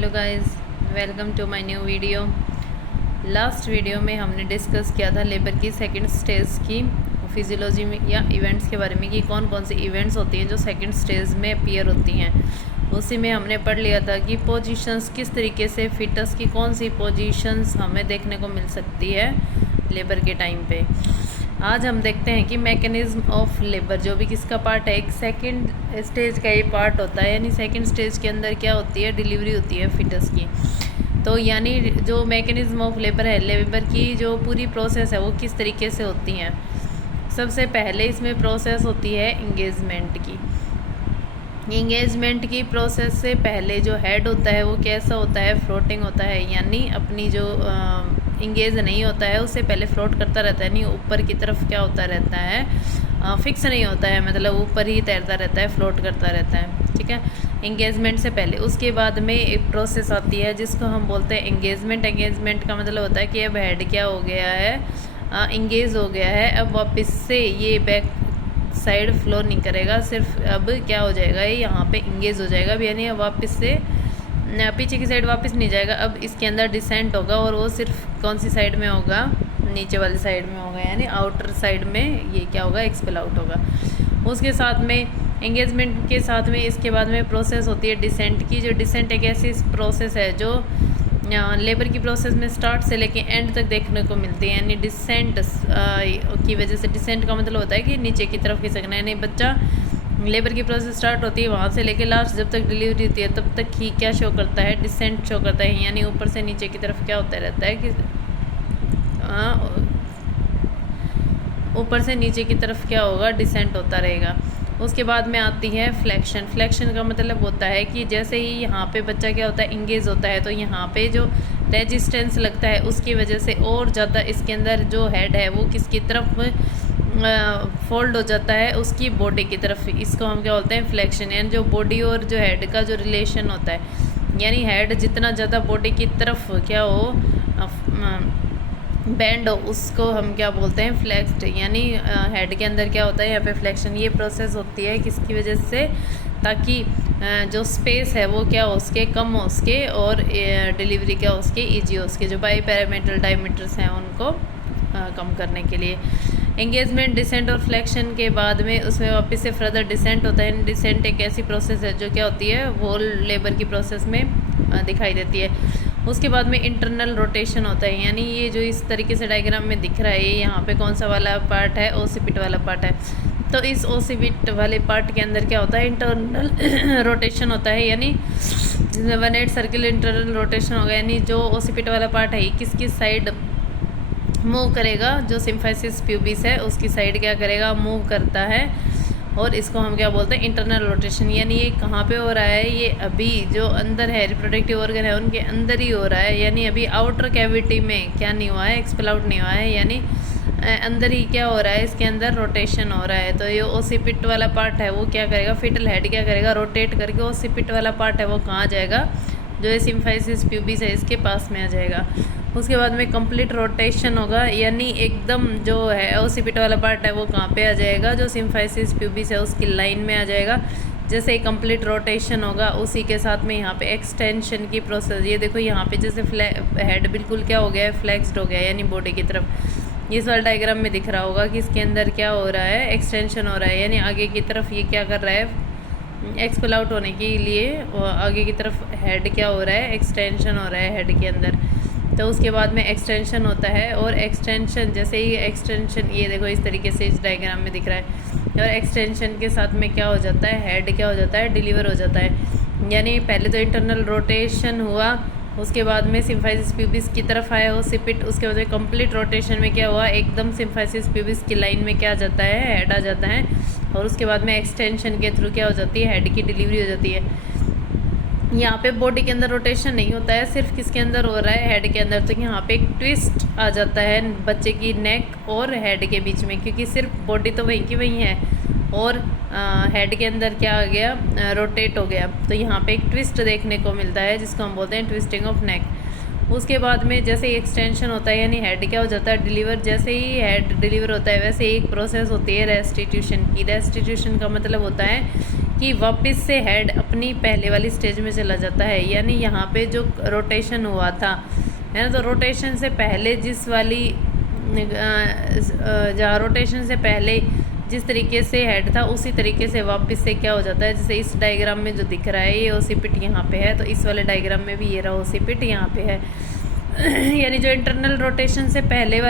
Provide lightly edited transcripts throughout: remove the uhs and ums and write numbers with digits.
Hello guys, welcome to my new video. Last video में हमने discuss किया था लेबर की सेकंड स्टेज की फिजियोलॉजी में या इवेंट्स के बारे में कि कौन कौन सी इवेंट्स होती हैं जो सेकंड स्टेज में अपीयर होती हैं। उसी में हमने पढ़ लिया था कि पोजीशंस किस तरीके से फिटस की कौन सी पोजीशंस हमें देखने को मिल सकती है लेबर के टाइम पे। आज हम देखते हैं कि मैकेनिज्म ऑफ लेबर जो भी किसका पार्ट है, एक सेकंड स्टेज का ये पार्ट होता है। यानी सेकंड स्टेज के अंदर क्या होती है, डिलीवरी होती है फिटस की। तो यानी जो मैकेनिज्म ऑफ लेबर है, लेबर की जो पूरी प्रोसेस है वो किस तरीके से होती हैं। सबसे पहले इसमें प्रोसेस होती है इंगेजमेंट की। इंगेजमेंट की प्रोसेस से पहले जो हेड होता है वो कैसा होता है, फ्लोटिंग होता है। यानी अपनी जो इंगेज नहीं होता है उससे पहले फ्लोट करता रहता है, नहीं ऊपर की तरफ क्या होता रहता है, फिक्स नहीं होता है, मतलब ऊपर ही तैरता रहता है, फ्लोट करता रहता है। ठीक है, इंगेजमेंट से पहले। उसके बाद में एक प्रोसेस आती है जिसको हम बोलते हैं एंगेजमेंट। एंगेजमेंट का मतलब होता है कि अब हेड क्या हो गया है, इंगेज हो गया है। अब वापस से ये बैक साइड फ्लो नहीं करेगा, सिर्फ अब क्या हो जाएगा, ये यहाँ पे इंगेज हो जाएगा। अब यानी वापस से पीछे की साइड वापस नहीं जाएगा, अब इसके अंदर डिसेंट होगा और वो सिर्फ कौन सी साइड में होगा, नीचे वाली साइड में होगा। यानी आउटर साइड में ये क्या होगा, एक्सपेल आउट होगा। उसके साथ में एंगेजमेंट के साथ में इसके बाद में प्रोसेस होती है डिसेंट की। जो डिसेंट एक ऐसी प्रोसेस है जो लेबर की प्रोसेस में स्टार्ट से लेके एंड तक देखने को मिलती है। यानी डिसेंट की वजह से, डिसेंट का मतलब होता है कि नीचे की तरफ खिसकना। यानी बच्चा लेबर की प्रोसेस स्टार्ट होती है वहाँ से लेके लास्ट जब तक डिलीवरी होती है तब तक ही क्या शो करता है, डिसेंट शो करता है। यानी ऊपर से नीचे की तरफ क्या होता रहता है कि ऊपर से नीचे की तरफ क्या होगा, डिसेंट होता रहेगा। उसके बाद में आती है फ्लेक्शन। फ्लेक्शन का मतलब होता है कि जैसे ही यहाँ पे बच्चा क्या होता है, इंगेज होता है, तो यहाँ पे जो रेजिस्टेंस लगता है उसकी वजह से और ज़्यादा इसके अंदर जो हेड है वो किसकी तरफ फोल्ड हो जाता है, उसकी बॉडी की तरफ। इसको हम क्या बोलते हैं, फ्लेक्शन। यानी जो बॉडी और जो हेड का जो रिलेशन होता है, यानी हेड जितना ज़्यादा बॉडी की तरफ क्या हो, बैंड हो, उसको हम क्या बोलते हैं, फ्लेक्स्ड। यानी हेड के अंदर क्या होता है, यहाँ पे फ्लेक्शन। ये प्रोसेस होती है किसकी वजह से, ताकि जो स्पेस है वो क्या हो उसके कम हो उसके, और डिलीवरी क्या हो उसके ईजी हो उसके। जो बाई पैरामीटर डायमीटर्स हैं उनको कम करने के लिए। एंगेजमेंट, डिसेंट और फ्लेक्शन के बाद में उसमें वापस से फर्दर डिसेंट होता है। डिसेंट एक ऐसी प्रोसेस है जो क्या होती है, होल लेबर की प्रोसेस में दिखाई देती है। उसके बाद में इंटरनल रोटेशन होता है। यानी ये जो इस तरीके से डायग्राम में दिख रहा है, ये यहाँ पे कौन सा वाला पार्ट है, ओसिपिट वाला पार्ट है। तो इस ओसिपिट वाले पार्ट के अंदर क्या होता है, इंटरनल रोटेशन होता है। यानी 1/8 सर्किल इंटरनल रोटेशन होगा। यानी जो ओसिपिट वाला पार्ट है किस किस साइड मूव करेगा, जो सिम्फाइसिस प्यूबिस है उसकी साइड क्या करेगा, मूव करता है। और इसको हम क्या बोलते हैं, इंटरनल रोटेशन। यानी ये कहाँ पे हो रहा है, ये अभी जो अंदर है रिप्रोडक्टिव ऑर्गन है उनके अंदर ही हो रहा है। यानी अभी आउटर कैविटी में क्या नहीं हुआ है, एक्सपेल आउट नहीं हुआ है। यानी अंदर ही क्या हो रहा है, इसके अंदर रोटेशन हो रहा है। तो ये ओसिपिट वाला पार्ट है वो क्या करेगा, फिटल हेड क्या करेगा, रोटेट करके ओसिपिट वाला पार्ट है वो कहाँ जाएगा, जो ये सिम्फाइसिस प्यूबिस है इसके पास में आ जाएगा। उसके बाद में कंप्लीट रोटेशन होगा। यानी एकदम जो है ओसिपिट वाला पार्ट है वो कहाँ पे आ जाएगा, जो सिम्फाइसिस प्यूबिस है उसकी लाइन में आ जाएगा। जैसे ही कंप्लीट रोटेशन होगा उसी के साथ में यहाँ पे एक्सटेंशन की प्रोसेस। ये देखो यहाँ पे जैसे हेड बिल्कुल क्या हो गया है, फ्लेक्स्ड हो गया है, यानी बॉडी की तरफ। इस वाले डायग्राम में दिख रहा होगा कि इसके अंदर क्या हो रहा है, एक्सटेंशन हो रहा है। यानी आगे की तरफ ये क्या कर रहा है, एक्सपेल आउट होने के लिए आगे की तरफ हेड क्या हो रहा है, एक्सटेंशन हो रहा है हेड के अंदर। तो उसके बाद में एक्सटेंशन होता है। और एक्सटेंशन जैसे ही एक्सटेंशन, ये देखो इस तरीके से इस डायग्राम में दिख रहा है। और एक्सटेंशन के साथ में क्या हो जाता है, हेड क्या हो जाता है, डिलीवर हो जाता है। यानी पहले तो इंटरनल रोटेशन हुआ, उसके बाद में सिम्फाइसिस प्यूबिस की तरफ आया ओसिपिट। उसके बाद में कंप्लीट रोटेशन में क्या हुआ, एकदम सिम्फाइसिस प्यूबिस की लाइन में क्या आ जाता है, हेड आ जाता है। और उसके बाद में एक्सटेंशन के थ्रू क्या हो जाती है, हेड की डिलीवरी हो जाती है। यहाँ पे बॉडी के अंदर रोटेशन नहीं होता है, सिर्फ किसके अंदर हो रहा है, हेड के अंदर। तो यहाँ पे एक ट्विस्ट आ जाता है बच्चे की नेक और हेड के बीच में, क्योंकि सिर्फ बॉडी तो वहीं की वहीं है और हेड के अंदर क्या आ गया, रोटेट हो गया। तो यहाँ पे एक ट्विस्ट देखने को मिलता है जिसको हम बोलते हैं ट्विस्टिंग ऑफ नेक। उसके बाद में जैसे ही एक्सटेंशन होता है, यानी हेड क्या हो जाता है, डिलीवर। जैसे ही हेड डिलीवर होता है वैसे ही एक प्रोसेस होती है रेस्टिट्यूशन की। रेस्टिट्यूशन का मतलब होता है कि वापस से हेड अपनी पहले वाली स्टेज में चला जाता है। यानी यहाँ पे जो रोटेशन हुआ था है ना, तो रोटेशन से पहले जिस वाली जहाँ रोटेशन से पहले जिस तरीके से हेड था उसी तरीके से वापस से क्या हो जाता है, जैसे इस डायग्राम में जो दिख रहा है ये ओसीपिट यहाँ पे है, तो इस वाले डायग्राम में भी ये रहा ओसीपिट यहाँ पे है। यानी जो इंटरनल रोटेशन से पहले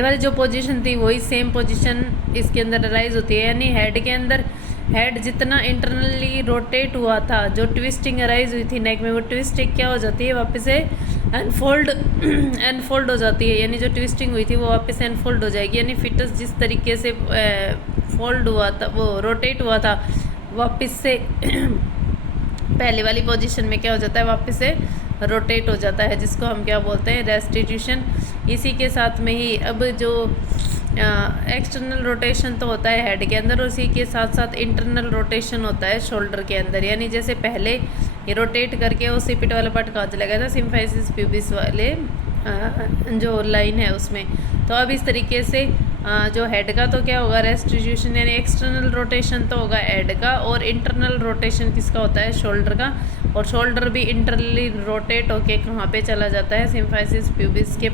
वाली जो पोजीशन थी वही सेम पोजीशन इसके अंदर राइज होती है। यानी हेड के अंदर हेड जितना इंटरनली रोटेट हुआ था, जो ट्विस्टिंग अराइज हुई थी नेक में, वो ट्विस्टिंग क्या हो जाती है, वापस से अनफोल्ड हो जाती है। यानी जो ट्विस्टिंग हुई थी वो वापस से अनफोल्ड हो जाएगी। यानी फिटस जिस तरीके से फोल्ड हुआ था, वो रोटेट हुआ था, वापस से पहले वाली पोजीशन में क्या हो जाता है, वापस से रोटेट हो जाता है, जिसको हम क्या बोलते हैं, रेस्टिट्यूशन। इसी के साथ में ही अब जो एक्सटर्नल रोटेशन तो होता है हेड के अंदर, उसी के साथ साथ इंटरनल रोटेशन होता है शोल्डर के अंदर। यानी जैसे पहले ये रोटेट करके वो सिपिट वाला पार्ट कहाँ चला गया था, सिम्फाइसिस प्यूबिस वाले जो लाइन है उसमें। तो अब इस तरीके से जो हेड का तो क्या होगा, रेस्टिट्यूशन, यानी एक्सटर्नल रोटेशन तो होगा हेड का, और इंटरनल रोटेशन किसका होता है, शोल्डर का। और शोल्डर भी इंटरनली रोटेट होके कहाँ पे चला जाता है, सिम्फाइसिस प्यूबिस के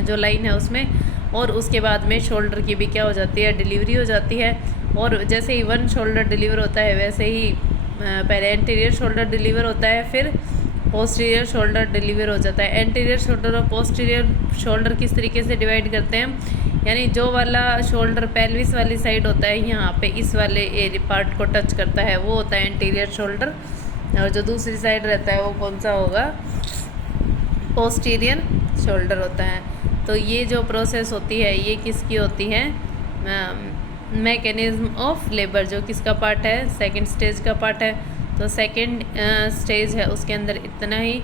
जो लाइन है उसमें। और उसके बाद में शोल्डर की भी क्या हो जाती है, डिलीवरी हो जाती है। और जैसे ही वन शोल्डर डिलीवर होता है वैसे ही पहले एंटीरियर शोल्डर डिलीवर होता है, फिर पोस्टीरियर शोल्डर डिलीवर हो जाता है। एंटीरियर शोल्डर और पोस्टीरियर शोल्डर किस तरीके से डिवाइड करते हैं, यानी जो वाला शोल्डर पेल्विस वाली साइड होता है, यहाँ पे इस वाले एरिया पार्ट को टच करता है, वो होता है एंटीरियर शोल्डर। और जो दूसरी साइड रहता है वो कौन सा होगा, पोस्टीरियर शोल्डर होता है। तो ये जो प्रोसेस होती है ये किसकी होती है, मैकेनिज्म ऑफ लेबर, जो किसका पार्ट है, सेकंड स्टेज का पार्ट है। तो सेकंड स्टेज है उसके अंदर इतना ही।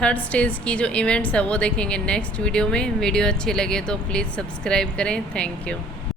थर्ड स्टेज की जो इवेंट्स है वो देखेंगे नेक्स्ट वीडियो में। वीडियो अच्छी लगे तो प्लीज़ सब्सक्राइब करें। Thank you.